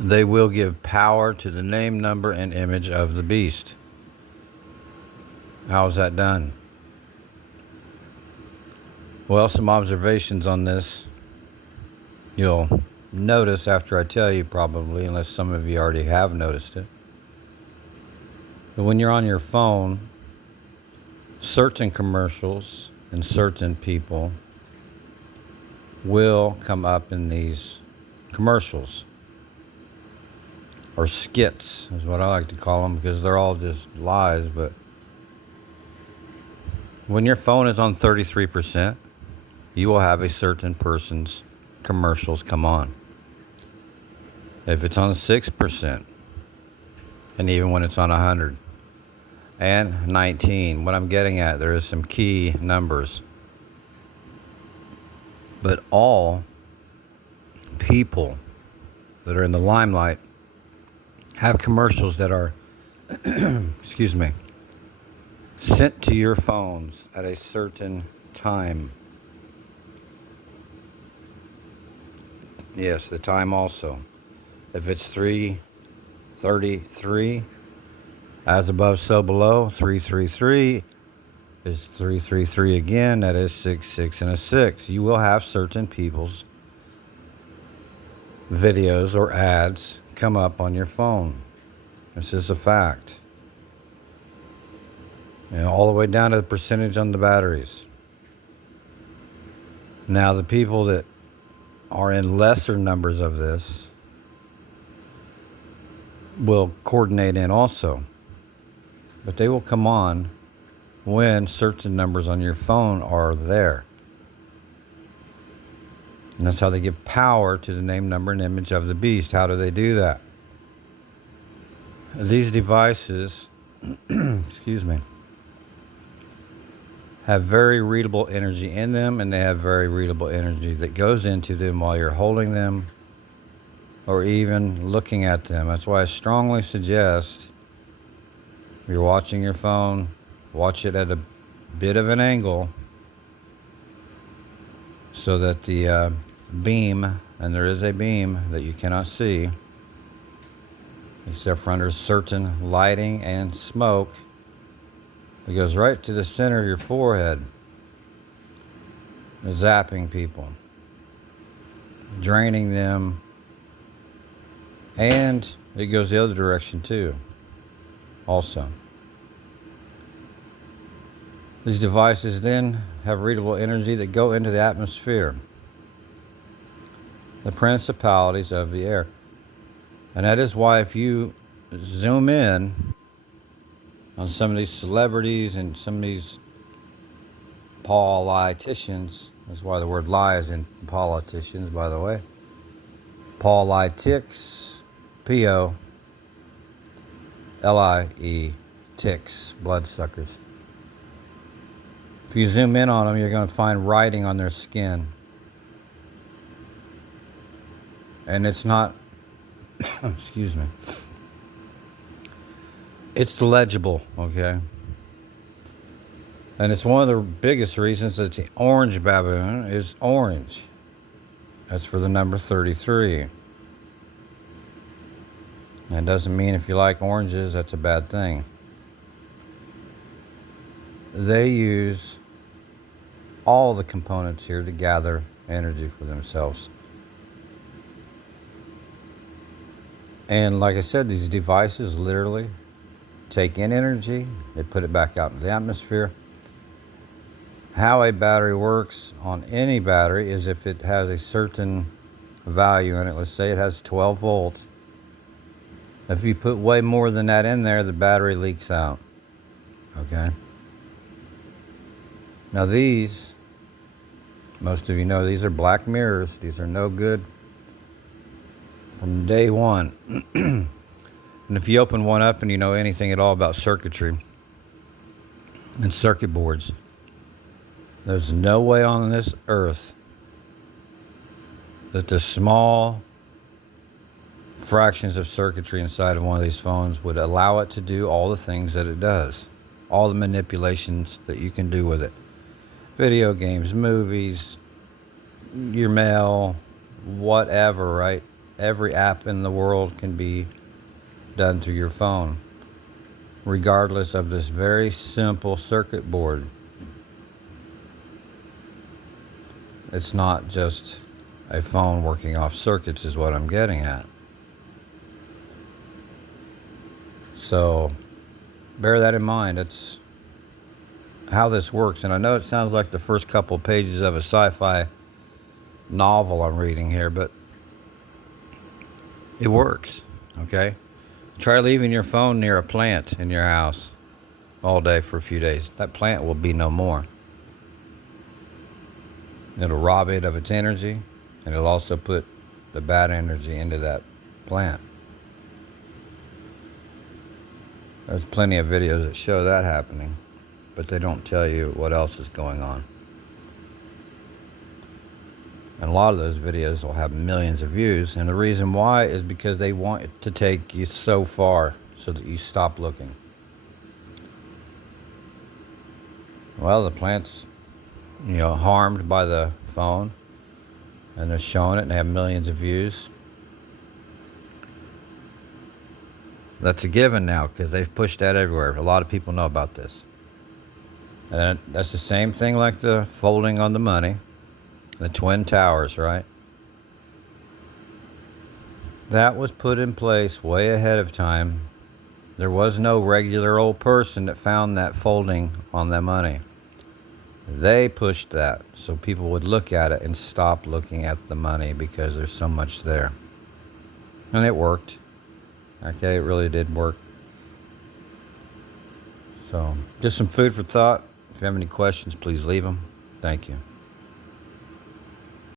They will give power to the name, number, and image of the beast. How is that done? Well, some observations on this. You'll notice after I tell you, probably, unless some of you already have noticed it. But when you're on your phone, certain commercials and certain people will come up in these commercials, or skits is what I like to call them, because they're all just lies. But when your phone is on 33%, you will have a certain person's commercials come on. If it's on 6%, and even when it's on 100 and 19, what I'm getting at, there is some key numbers. But all people that are in the limelight have commercials that are, excuse me, sent to your phones at a certain time. Yes, the time also. If it's 3:33, as above, so below, 333 is 333 again. That is 6, 6, and a 6. You will have certain people's videos or ads come up on your phone. This is a fact. All the way down to the percentage on the batteries. Now, the people that are in lesser numbers of this will coordinate in also. But they will come on when certain numbers on your phone are there. And that's how they give power to the name, number, and image of the beast. How do they do that? These devices, excuse me, have very readable energy in them, and they have very readable energy that goes into them while you're holding them or even looking at them. That's why I strongly suggest, if you're watching your phone, watch it at a bit of an angle so that the beam, and there is a beam that you cannot see, except for under certain lighting and smoke, it goes right to the center of your forehead, zapping people, draining them, and it goes the other direction too, also. These devices then have readable energy that go into the atmosphere, the principalities of the air. And that is why if you zoom in on some of these celebrities and some of these politicians, that's why the word lie is in politicians, by the way. Politics, P-O-L-I-E, ticks, bloodsuckers. If you zoom in on them, you're going to find writing on their skin. And it's not, excuse me, it's legible, okay? And it's one of the biggest reasons that the orange baboon is orange. That's for the number 33. That doesn't mean if you like oranges, that's a bad thing. They use all the components here to gather energy for themselves. And like I said, these devices literally take in energy, they put it back out into the atmosphere. How a battery works on any battery is if it has a certain value in it. Let's say it has 12 volts. If you put way more than that in there, the battery leaks out. Okay? Now these, most of you know, these are black mirrors. These are no good from day one. And if you open one up and you know anything at all about circuitry and circuit boards, there's no way on this earth that the small fractions of circuitry inside of one of these phones would allow it to do all the things that it does, all the manipulations that you can do with it. Video games, movies, your mail, whatever, right? every app in the world can be done through your phone, regardless of this very simple circuit board. It's not just a phone working off circuits is what I'm getting at. So bear that in mind. It's how this works. And I know it sounds like the first couple pages of a sci-fi novel I'm reading here, but it works, okay? Try leaving your phone near a plant in your house all day for a few days. That plant will be no more. It'll rob it of its energy, and it'll also put the bad energy into that plant. There's plenty of videos that show that happening, but they don't tell you what else is going on. And a lot of those videos will have millions of views, and the reason why is because they want it to take you so far so that you stop looking. Well, the plant's harmed by the phone, and they're showing it and they have millions of views. That's a given now because they've pushed that everywhere. A lot of people know about this. And that's the same thing like the folding on the money, the Twin Towers, right? That was put in place way ahead of time. There was no regular old person that found that folding on that money. They pushed that so people would look at it and stop looking at the money because there's so much there. And it worked. Okay, it really did work. So, just some food for thought. If you have any questions, please leave them. Thank you.